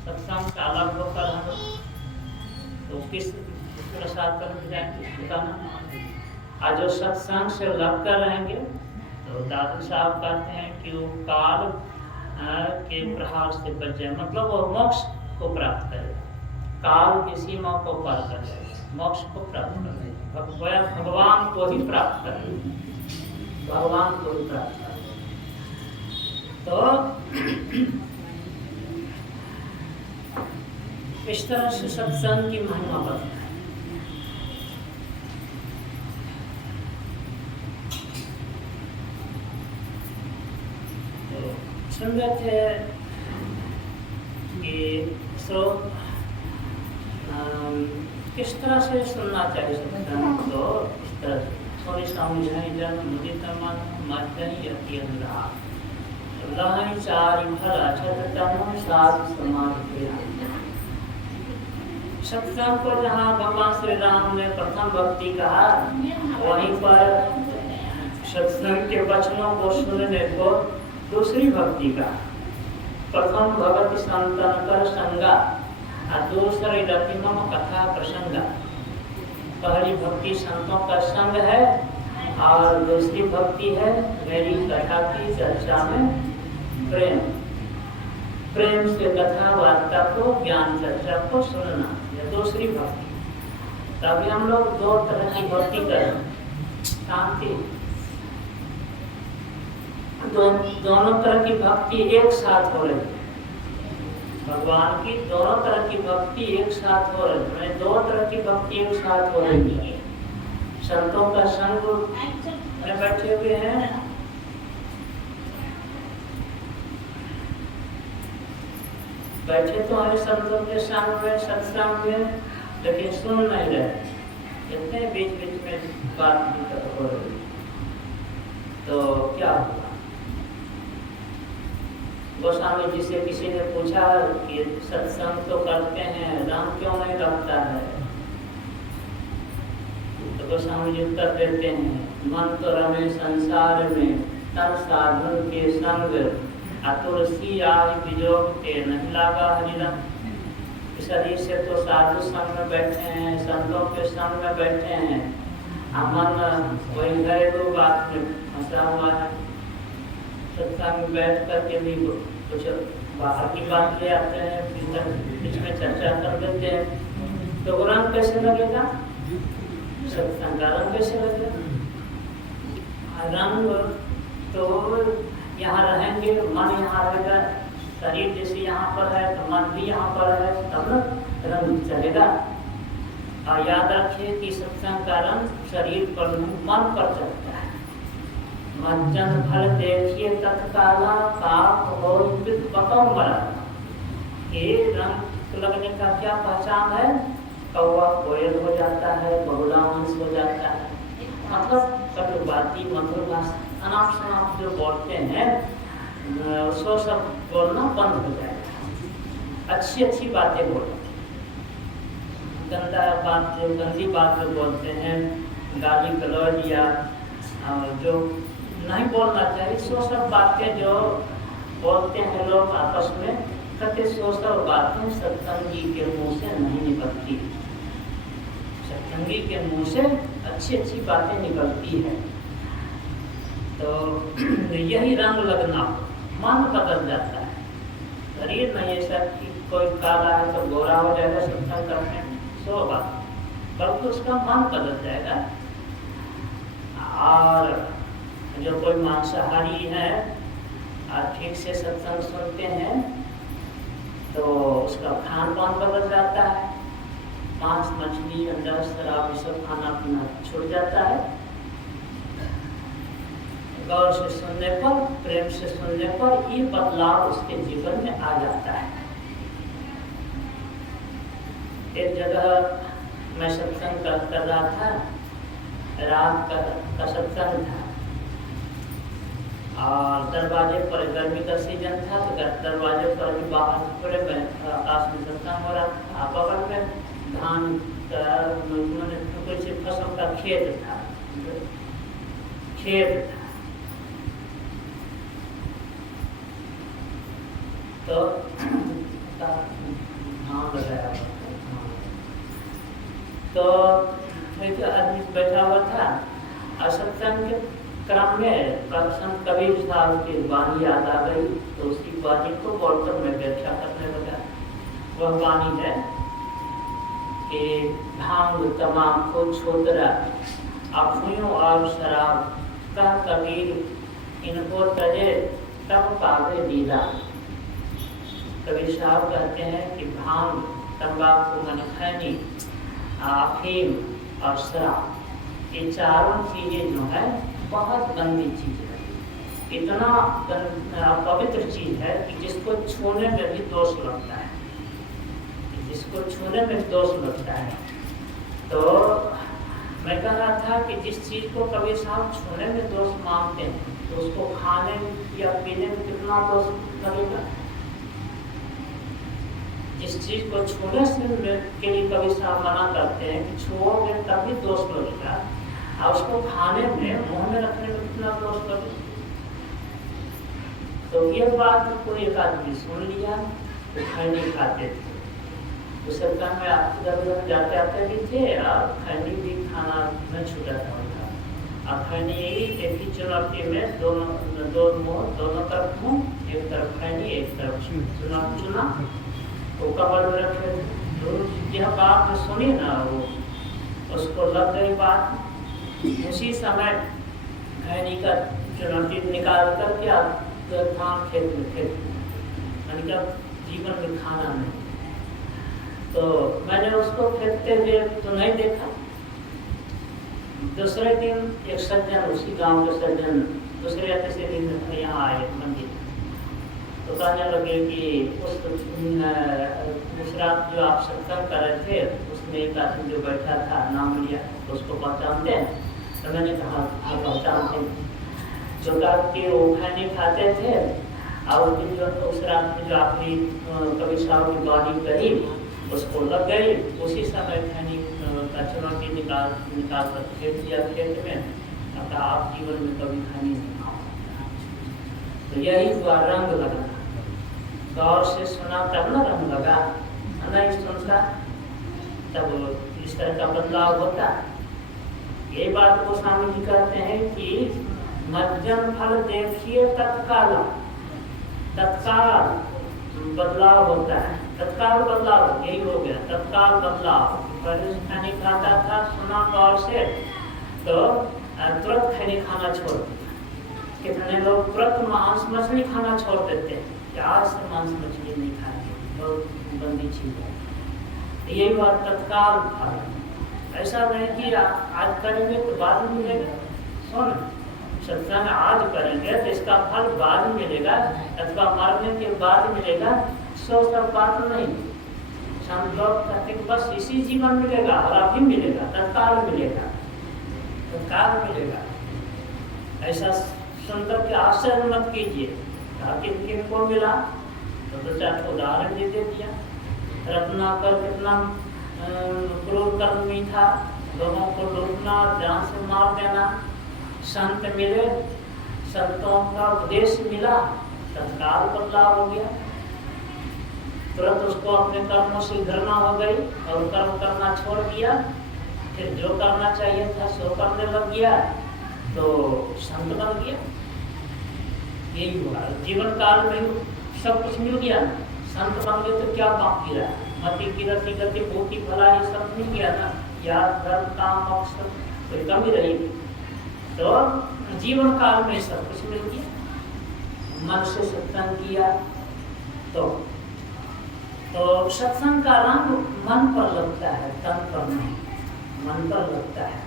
सत्संग का अलग होकर हम तो किस प्रसाद पर जाएंगे बताना। आज जो सत्संग से लग कर रहेंगे तो दादू साहब कहते हैं कि वो काल के प्रहार से बच जाए, मतलब वो मोक्ष को प्राप्त करे, काल की सीमा को पार कर जाए, मोक्ष को प्राप्त करे, भगवान को ही प्राप्त करे, भगवान को ही प्राप्त करे। तो इस तरह से सत्संग की महिमा बढ़ती है। तो सुन रहे थे कि किस तरह से सुनना चाहिए सत्संग, तो इस तरह थोड़ी समझाई मुदित मन मध्यही अति अंधा लहई चारि फल छतम साधु समाधि। सत्संग को जहाँ भगवान श्री राम ने प्रथम भक्ति कहा, वहीं पर सत्संग के वचनों को सुनने को दूसरी भक्ति कहा। प्रथम भगवती संतन कर संगा और दूसरी रतिमम कथा प्रसंगा। पहली भक्ति संतों का संग है और दूसरी भक्ति है मेरी कथा की चर्चा में प्रेम, प्रेम से कथा वार्ता को ज्ञान चर्चा को सुनना, यह दूसरी भक्ति। तभी हम लोग दो तरह की भक्ति करें, शांति दोनों तरह की भक्ति एक साथ हो रही है। भगवान की दोनों तरह की भक्ति एक साथ हो रही है, दो तरह की भक्ति एक साथ हो रही है। संतों का संग में बैठे हुए हैं, बैठे तो हमें संतों के संग में सत्संग में, लेकिन सुन नहीं रहे, इतने बीच बीच में बात हो रही, तो क्या हुआ? गोस्वामी जी से किसी ने पूछा कि सत्संग तो करते हैं, राम क्यों नहीं लगता है? तो गोस्वामी जी उत्तर देते हैं, मन तो रमे संसार में तन साधन के संग, तुलसी आदि विजोग के नहीं लागा हरिरंग। शरीर से तो साधु संग में बैठे हैं, संतों के संग में बैठे हैं, मन वही घरेलू बात में फंसा हुआ है। सत्संग में बैठ करके भी कुछ बाहर की बात ले आते हैं, बीच में चर्चा कर देते हैं, तो रंग कैसे लगेगा? सत्संग का रंग कैसे लगेगा? रंग तो यहाँ रहेंगे, मन यहाँ रहेगा, शरीर जैसे यहाँ पर है तो मन भी यहाँ पर है, तब न रंग चलेगा। और याद रखिए कि सत्संग का रंग शरीर पर मन पर चलता है। मज्जन फल देखिए तत्काला पाप हो पकम बड़ा। ये रंग लगने का क्या पहचान है? कौवा कोयल हो जाता है, बहुला हंस हो जाता है, मतलब कटुबाती मधुर भाषा अनाप शनाप जो बोलते हैं उसको सब बोलना बंद हो जाएगा। अच्छी अच्छी बातें बोलो, गंदा बात जो गंदी बात जो बोलते हैं, गाली गलौज या जो नहीं बोलना चाहिए, सो सब बातें जो बोलते हैं लोग आपस में, कहते सो सब बातें सत्संगी के मुंह से नहीं निकलती। सत्संगी के मुंह से अच्छी अच्छी बातें निकलती है। तो यही रंग लगना, मन बदल जाता है। शरीर नहीं ऐसा कि कोई काला है तो गोरा हो जाएगा सत्संग करने, सो बात, बल्कि उसका मन बदल जाएगा। और जो कोई मांसाहारी है और ठीक से सत्संग सुनते हैं तो उसका खान पान बदल जाता है, मांस मछली अंडा शराब ये सब खाना पीना छूट जाता है। गौर से सुनने पर, प्रेम से सुनने पर ये बदलाव उसके जीवन में आ जाता है। एक जगह मैं सत्संग कर रहा था, रात का सत्संग था और दरवाजे पर गर्मी का सीजन था, तो दरवाजे पर भी बाहर थोड़े में आकाश में सत्संग हो रहा था। बगल में धान का कुछ फसल का खेत था, तो ध्यान लगाया हुआ था। तो एक आदमी बैठा हुआ था और सत्संग के क्रम में संत कबीर साहब की वाणी याद आ गई, तो उसी वाणी को बोलकर मैं व्याख्या करने लगा। वह वाणी है कि भांग तमाकू छोतरा अफूयों और शराब का कबीर इनको तजे तब पावे दीदा। कबीर साहब कहते हैं कि भांग, तंबाकू मन खैनी, अफीम और शराब, ये चारों चीजें जो है बहुत गंदी चीज है, इतना पवित्र चीज है कि जिसको छूने में भी दोष लगता है, जिसको छूने में दोष लगता है। तो मैं कह रहा था कि जिस चीज को कबीर साहब छूने में दोष मानते हैं, तो उसको खाने या पीने में कितना दोष लगेगा। जिस चीज को छूने से के लिए कबीर साहब मना करते हैं कि छुओगे तभी दोष लगेगा, और उसको खाने में, मुंह में रखने में कितना दोष लगे। तो ये बात कोई एक आदमी सुन लिया, तो खैनी खाते थे। उस समय में आप इधर जाते आते भी थे और खैनी भी खाना में छूटा था उनका। और खैनी एक ही चुनौती में दोनों तरफ मुँह, एक तरफ खैनी एक तरफ चुना वो कमर में रखे। तो यह बात सुनी ना, वो उसको लग गई बात। उसी समय खैनी का चुनौती निकाल कर क्या धान खेत में फेंक, जीवन में खाना नहीं। तो मैंने उसको फेंकते हुए तो नहीं देखा। दूसरे दिन एक सज्जन, उसी गांव के सज्जन, दूसरे या तीसरे दिन यहाँ आए मंदिर, तो कहने लगे कि उस रात जो आप सत्संग कर रहे थे, उसमें एक आदमी जो बैठा था, नाम लिया, तो उसको पहचानते हैं। तो मैंने कहा हाँ पहचानते हैं। जो कि वो खैनी खाते थे, और जो उस रात में जो आखिरी कबीर साहब की वाणी कही उसको लग गई। उसी समय खैनी का चुनौती निकाल कर फेंक दिया खेत में। अब आप जीवन में कभी खैनी नहीं खाओ। तो यही हुआ रंग लगा। गौर से सुना तब ना रंग लगा, नहीं सुनता तब इस तरह का बदलाव होता। ये बात को स्वामी जी कहते हैं कि मध्यम फल देखिए तत्काल बदलाव होता है। तत्काल बदलाव यही हो गया, तत्काल बदलाव। पहले खैनी खाता था, सुना गौर से, तो तुरंत खैनी खाना छोड़ दिया। कितने लोग तुरंत मांस मछली खाना छोड़ देते हैं, आज से मांस मछली नहीं खाते, बहुत गंदी चीज है। यही बात तत्काल फल। ऐसा नहीं कि आज करेंगे तो बाद में मिलेगा। सुन, सत्संग आज करेंगे तो इसका फल बाद में मिलेगा, अथवा मरने के बाद मिलेगा, सो सब बात नहीं। हम लोग कहते हैं बस इसी जीवन मिलेगा और अभी मिलेगा, तत्काल मिलेगा, तत्काल मिलेगा। ऐसा सुनकर के आश्चर्य मत कीजिए। किन किन को मिला तो दो चार उदाहरण दे दिया। रत्नाकर कितना क्रूर कर्मी था, लोगों को लूटना, जान से मार देना। संत मिले, संतों का उपदेश मिला, तत्काल बदलाव हो गया। तुरंत उसको अपने कर्मों से घृणा हो गई और कर्म करना छोड़ दिया। फिर जो करना चाहिए था सो करने लग गया, तो संत बन गया। यही हुआ जीवन काल में, सब कुछ मिल गया। संत बन गए तो क्या बाकी रहा? मति की रति गति भूखी भला ये सब मिल गया ना, याद धर्म काम मोक्ष कोई कमी रही। तो जीवन काल में सब कुछ मिल गया। मन से सत्संग किया तो सत्संग का रंग मन पर लगता है, तन पर नहीं, मन पर लगता है।